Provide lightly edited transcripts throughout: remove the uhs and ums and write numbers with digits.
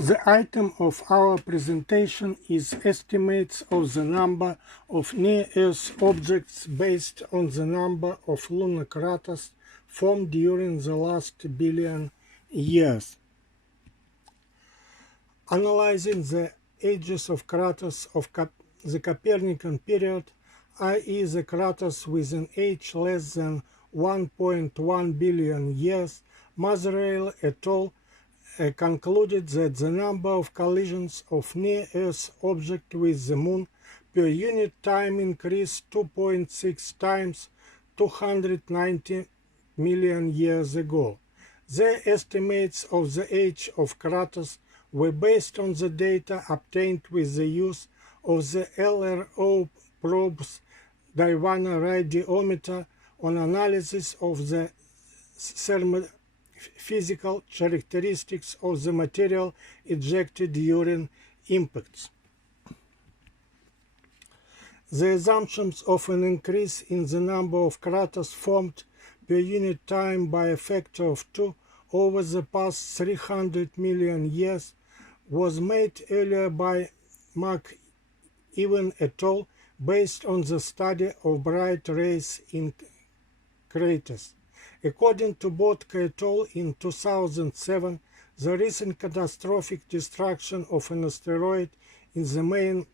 The item of our presentation is estimates of the number of near-Earth objects based on the number of lunar craters formed during the last billion years. Analyzing the ages of craters of the Copernican period, i.e. the craters with an age less than 1.1 billion years, Mazarel et al. Concluded that the number of collisions of near-Earth objects with the Moon per unit time increased 2.6 times 290 million years ago. Their estimates of the age of craters were based on the data obtained with the use of the LRO probe's Divana radiometer on analysis of the thermophysical characteristics of the material ejected during impacts. The assumptions of an increase in the number of craters formed per unit time by a factor of 2 over the past 300 million years was made earlier by McEwen et al. Based on the study of bright rays in craters. According to Bodka et al. In 2007, the recent catastrophic destruction of an asteroid in the main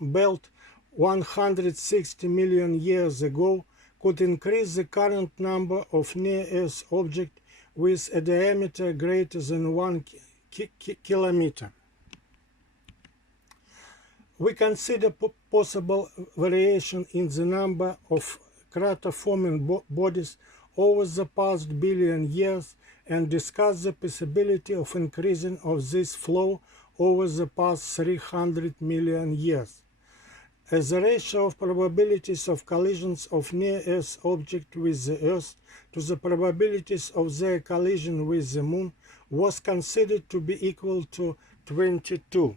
belt 160 million years ago could increase the current number of near-Earth objects with a diameter greater than 1 kilometer. We consider possible variation in the number of crater-forming bodies over the past billion years and discuss the possibility of increasing of this flow over the past 300 million years. As the ratio of probabilities of collisions of near-Earth objects with the Earth to the probabilities of their collision with the Moon was considered to be equal to 22.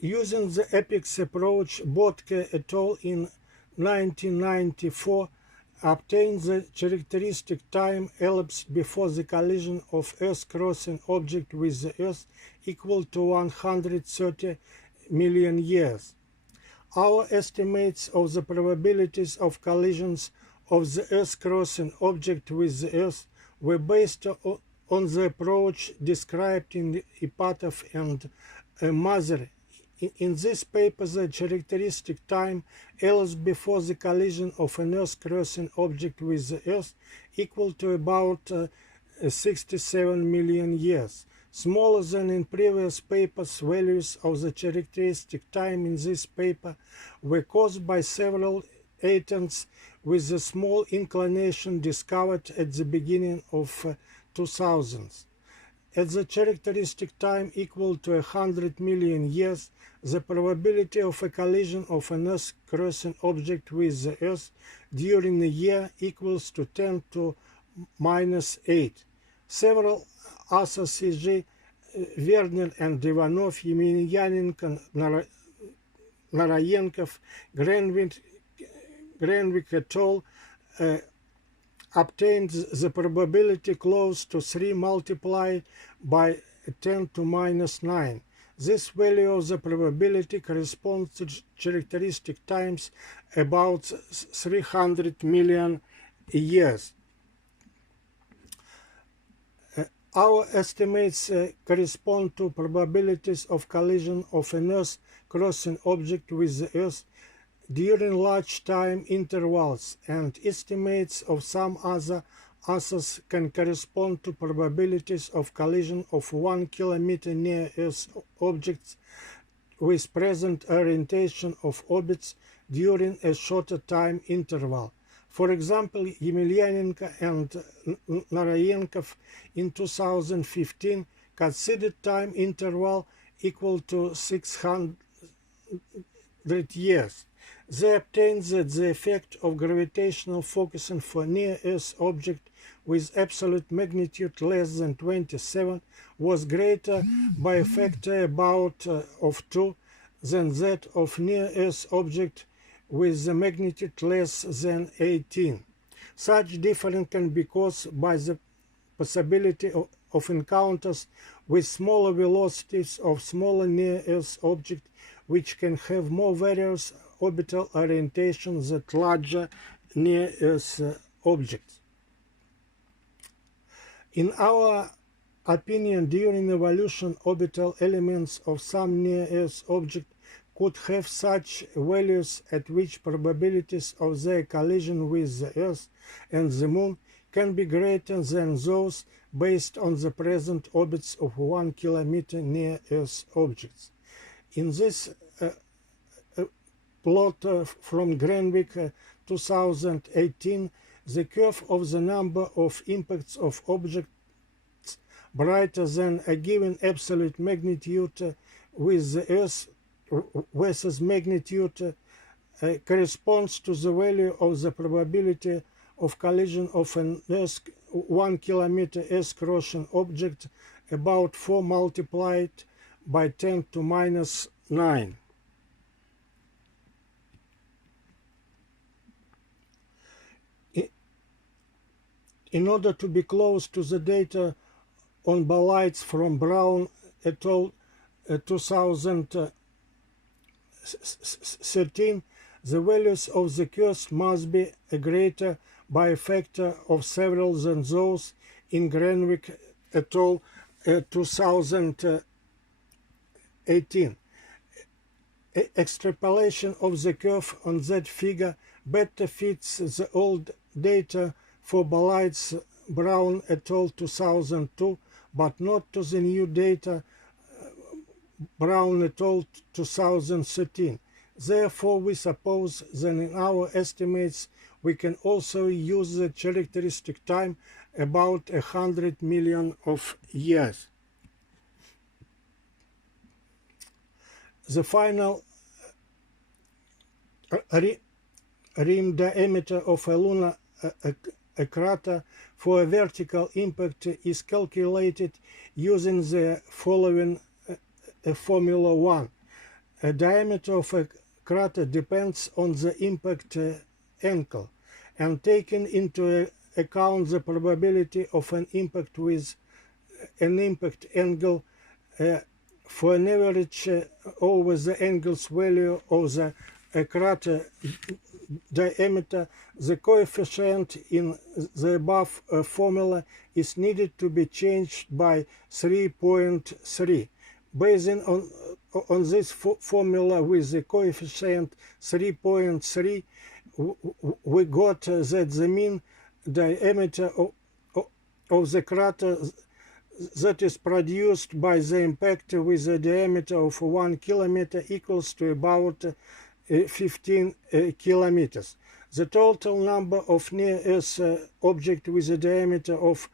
Using the EPICS approach, Bodka et al. In 1994 obtained the characteristic time elapsed before the collision of Earth-crossing object with the Earth equal to 130 million years. Our estimates of the probabilities of collisions of the Earth-crossing object with the Earth were based on the approach described in Ipatov and Mazarel. In this paper, the characteristic time elapsed before the collision of an Earth-crossing object with the Earth equal to about 67 million years. Smaller than in previous papers, values of the characteristic time in this paper were caused by several atoms with a small inclination discovered at the beginning of 2000s. At the characteristic time equal to 100 million years, the probability of a collision of an Earth-crossing object with the Earth during a year equals to 10 to minus 8. Several authors, Sergei, Werner and Ivanov, Yemelyanenko, Narayenkov, Grenwick et al. Obtained the probability close to 3 multiplied by 10 to minus 9. This value of the probability corresponds to characteristic times about 300 million years. Our estimates correspond to probabilities of collision of an Earth-crossing object with the Earth during large time intervals, and estimates of some other authors can correspond to probabilities of collision of 1 kilometer near-Earth objects with present orientation of orbits during a shorter time interval. For example, Yemelyanenko and Narayenkov in 2015 considered time interval equal to 600 years. They obtained that the effect of gravitational focusing for near-Earth object with absolute magnitude less than 27 was greater by a factor about of 2 than that of near-Earth object with the magnitude less than 18. Such difference can be caused by the possibility of encounters with smaller velocities of smaller near-Earth objects, which can have more various orbital orientations than larger near-Earth objects. In our opinion, during evolution, orbital elements of some near-Earth objects could have such values at which probabilities of their collision with the Earth and the Moon can be greater than those based on the present orbits of 1 kilometer near-Earth objects. In this plot from Greenwich 2018, the curve of the number of impacts of objects brighter than a given absolute magnitude with the Earth versus magnitude corresponds to the value of the probability of collision of an 1 kilometer Earth-crossing object, about 4 multiplied by 10 to minus 9. In order to be close to the data on bolides from Brown et al. 2013, the values of the curves must be greater by a factor of several than those in Greenwich et al. 2018. Extrapolation of the curve on that figure better fits the old data for bolides Brown et al. 2002, but not to the new data Brown et al. 2013. Therefore, we suppose that in our estimates we can also use the characteristic time about 100 million of years. The final rim diameter of a lunar crater for a vertical impact is calculated using the following Formula 1. A diameter of a crater depends on the impact angle, and taking into account the probability of an impact with an impact angle for an average over the angle's value of the crater diameter, the coefficient in the above formula is needed to be changed by 3.3. Based on this formula with the coefficient 3.3, we got that the mean diameter of the crater that is produced by the impact with a diameter of 1 kilometer equals to about 15 kilometers. The total number of near-Earth objects with a diameter of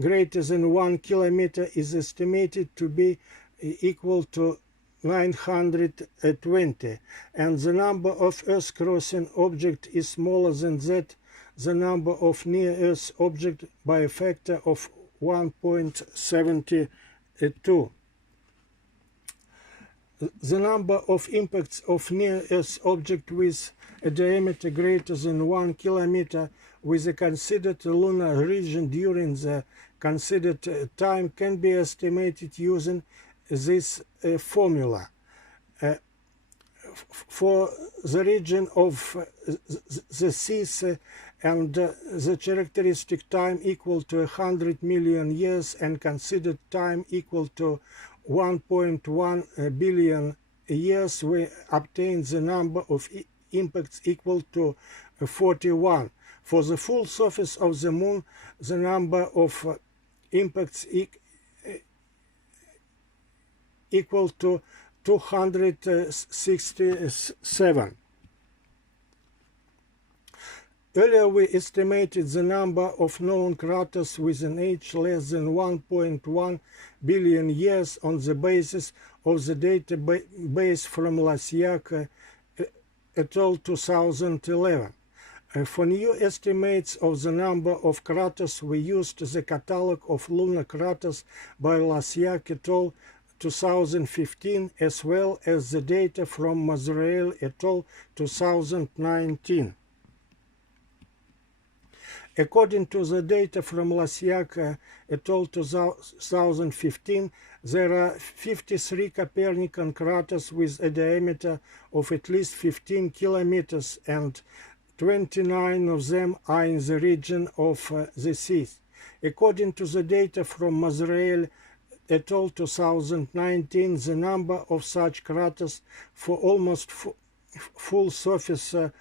greater than 1 kilometer is estimated to be equal to 920, and the number of Earth-crossing objects is smaller than that, the number of near-Earth objects, by a factor of 1.72. The number of impacts of near-Earth objects with a diameter greater than 1 kilometer with a considered lunar region during the considered time can be estimated using this formula. For the region of the seas and the characteristic time equal to 100 million years and considered time equal to 1.1 billion years, we obtain the number of impacts equal to 41. For the full surface of the Moon, the number of impacts equal to 267. Earlier we estimated the number of known craters with an age less than 1.1 billion years on the basis of the database from Lasiak et al. 2011. For new estimates of the number of craters, we used the catalog of lunar craters by Lasiak et al. 2015 as well as the data from Mazrael et al. 2019. According to the data from Lasiak et al. 2015, there are 53 Copernican craters with a diameter of at least 15 kilometers, and 29 of them are in the region of the seas. According to the data from Mazrael et al. 2019, the number of such craters for almost full surface of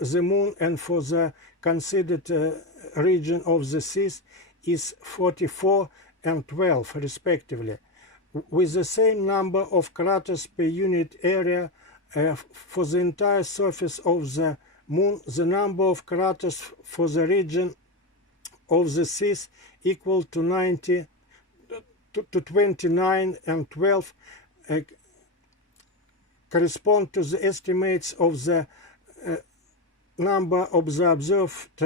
the Moon and for the considered region of the seas is 44 and 12 respectively. With the same number of craters per unit area for the entire surface of the Moon, the number of craters for the region of the seas equal to 29 and 12 correspond to the estimates of the number of the observed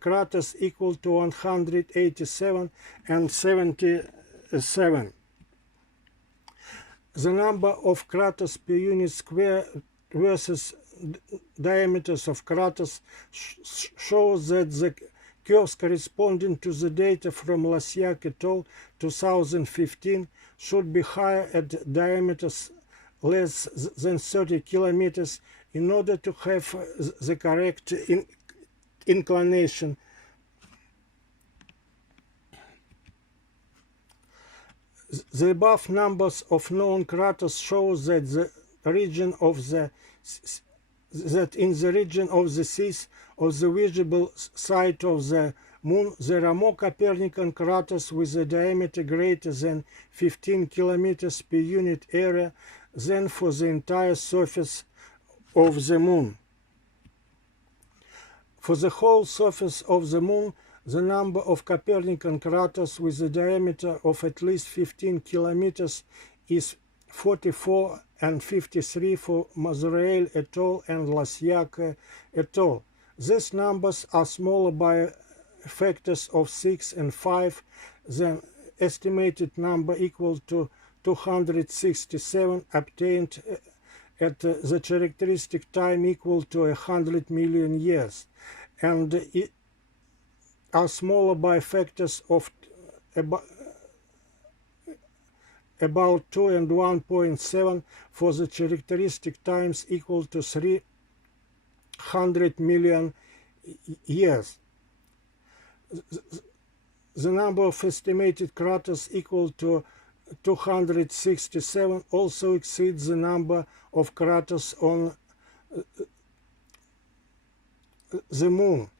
craters equal to 187 and 77. The number of craters per unit square versus diameters of craters shows that the curves corresponding to the data from Lasiak et al. 2015 should be higher at diameters less than 30 kilometers in order to have the correct inclination. The above numbers of known craters show that in the region of the seas of the visible side of the Moon there are more Copernican craters with a diameter greater than 15 kilometers per unit area than for the entire surface of the Moon. For the whole surface of the Moon, the number of Copernican craters with a diameter of at least 15 kilometers is 44 and 53 for Mazrael et al. And Lasiak et al. These numbers are smaller by factors of 6 and 5 than estimated number equal to 267 obtained at the characteristic time equal to 100 million years, and are smaller by factors of about 2 and 1.7 for the characteristic times equal to 300 million years. The number of estimated craters equal to 267 also exceeds the number of craters on the Moon,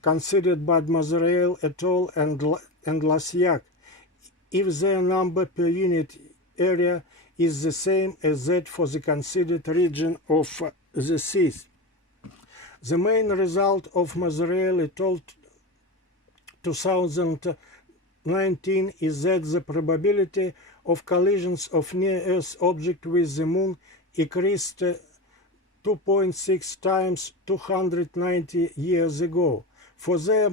considered by Mazrael et al. And Lasiak, if their number per unit area is the same as that for the considered region of the seas. The main result of Mazrael et al. 2019 is that the probability of collisions of near-Earth objects with the Moon increased 2.6 times 290 years ago. For their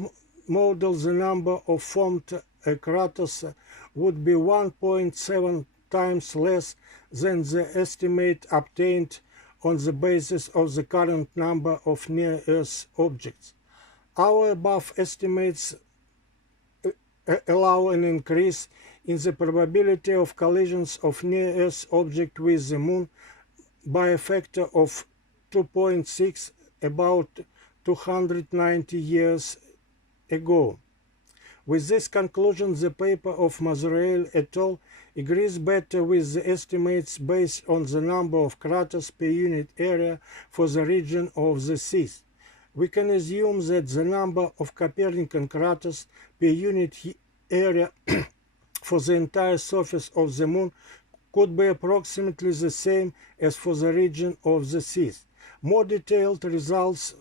model, the number of formed craters would be 1.7 times less than the estimate obtained on the basis of the current number of near-Earth objects. Our above estimates allow an increase in the probability of collisions of near-Earth objects with the Moon by a factor of 2.6 about 290 years ago. With this conclusion, the paper of Mazrael et al. Agrees better with the estimates based on the number of craters per unit area for the region of the seas. We can assume that the number of Copernican craters per unit area for the entire surface of the Moon could be approximately the same as for the region of the seas. More detailed results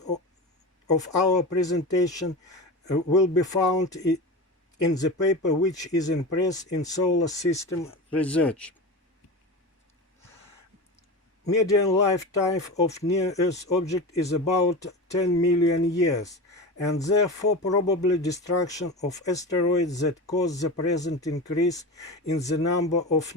of our presentation will be found in the paper which is in press in Solar System Research. Median lifetime of near-Earth object is about 10 million years, and therefore probably destruction of asteroids that cause the present increase in the number of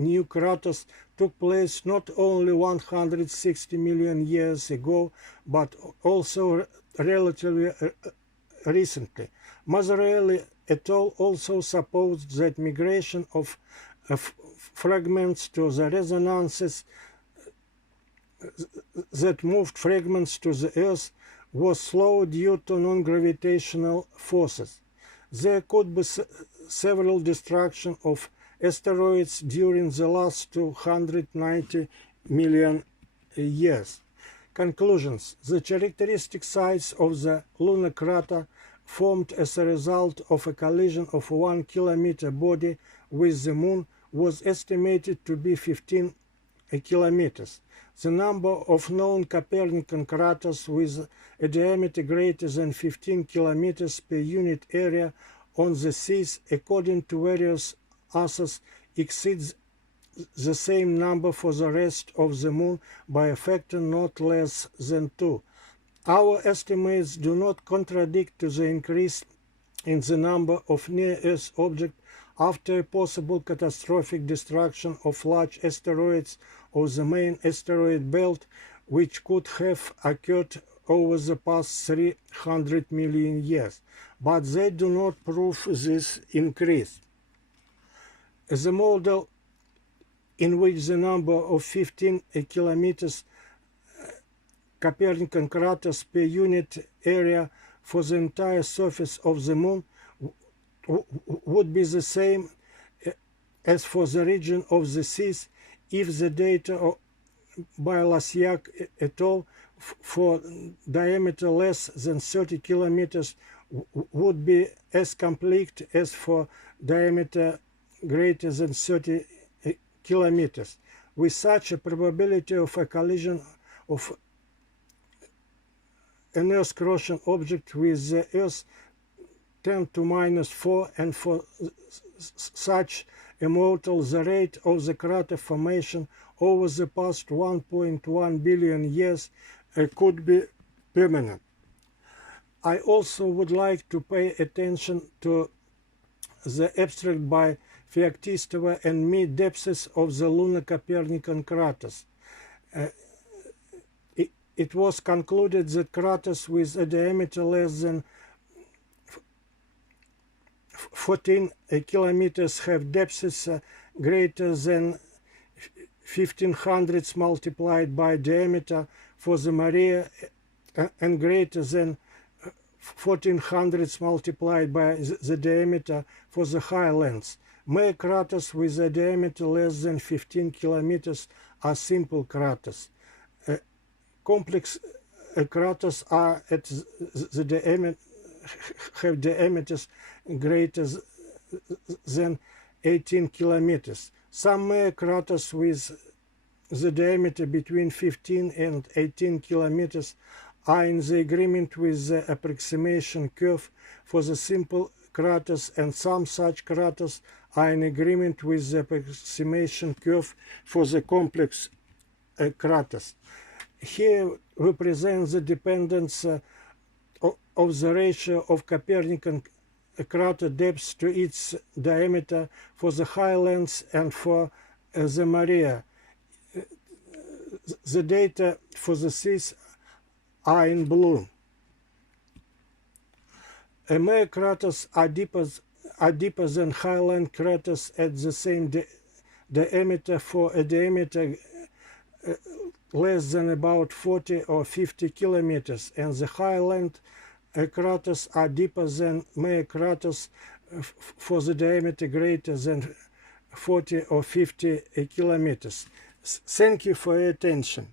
new craters took place not only 160 million years ago, but also relatively recently. Mazzarelli et al. Also supposed that migration of fragments to the resonances that moved fragments to the Earth was slow due to non-gravitational forces. There could be several destruction of asteroids during the last 290 million years. Conclusions. The characteristic size of the lunar crater formed as a result of a collision of a 1 kilometer body with the Moon was estimated to be 15 kilometers. The number of known Copernican craters with a diameter greater than 15 kilometers per unit area on the seas, according to various authors, exceeds the same number for the rest of the Moon by a factor not less than 2. Our estimates do not contradict to the increase in the number of near-Earth objects after a possible catastrophic destruction of large asteroids of the main asteroid belt, which could have occurred over the past 300 million years, but they do not prove this increase. The model in which the number of 15 kilometers Copernican craters per unit area for the entire surface of the Moon would be the same as for the region of the seas if the data by Lasiak et al. For diameter less than 30 kilometers would be as complete as for diameter greater than 30 kilometers. With such a probability of a collision of an Earth-crossing object with the Earth 10 to minus 4, and for such a model, the rate of the crater formation over the past 1.1 billion years could be permanent. I also would like to pay attention to the abstract by Feoktistova and me depths of the lunar Copernican craters. It was concluded that craters with a diameter less than 14 kilometers have depths greater than 1500 multiplied by diameter for the Maria and greater than 1400 multiplied by the diameter for the Highlands. Mere craters with a diameter less than 15 kilometers are simple craters. Complex craters are at the diameter have diameters greater than 18 kilometers. Some mere craters with the diameter between 15 and 18 kilometers are in the agreement with the approximation curve for the simple craters, and some such craters are in agreement with the approximation curve for the complex craters. Here represents the dependence of the ratio of Copernican crater depth to its diameter for the Highlands and for the Maria. The data for the seas are in blue. Mere craters are deeper than highland craters at the same diameter for a diameter less than about 40 or 50 kilometers, and the highland craters are deeper than mere craters for the diameter greater than 40 or 50 kilometers. Thank you for your attention.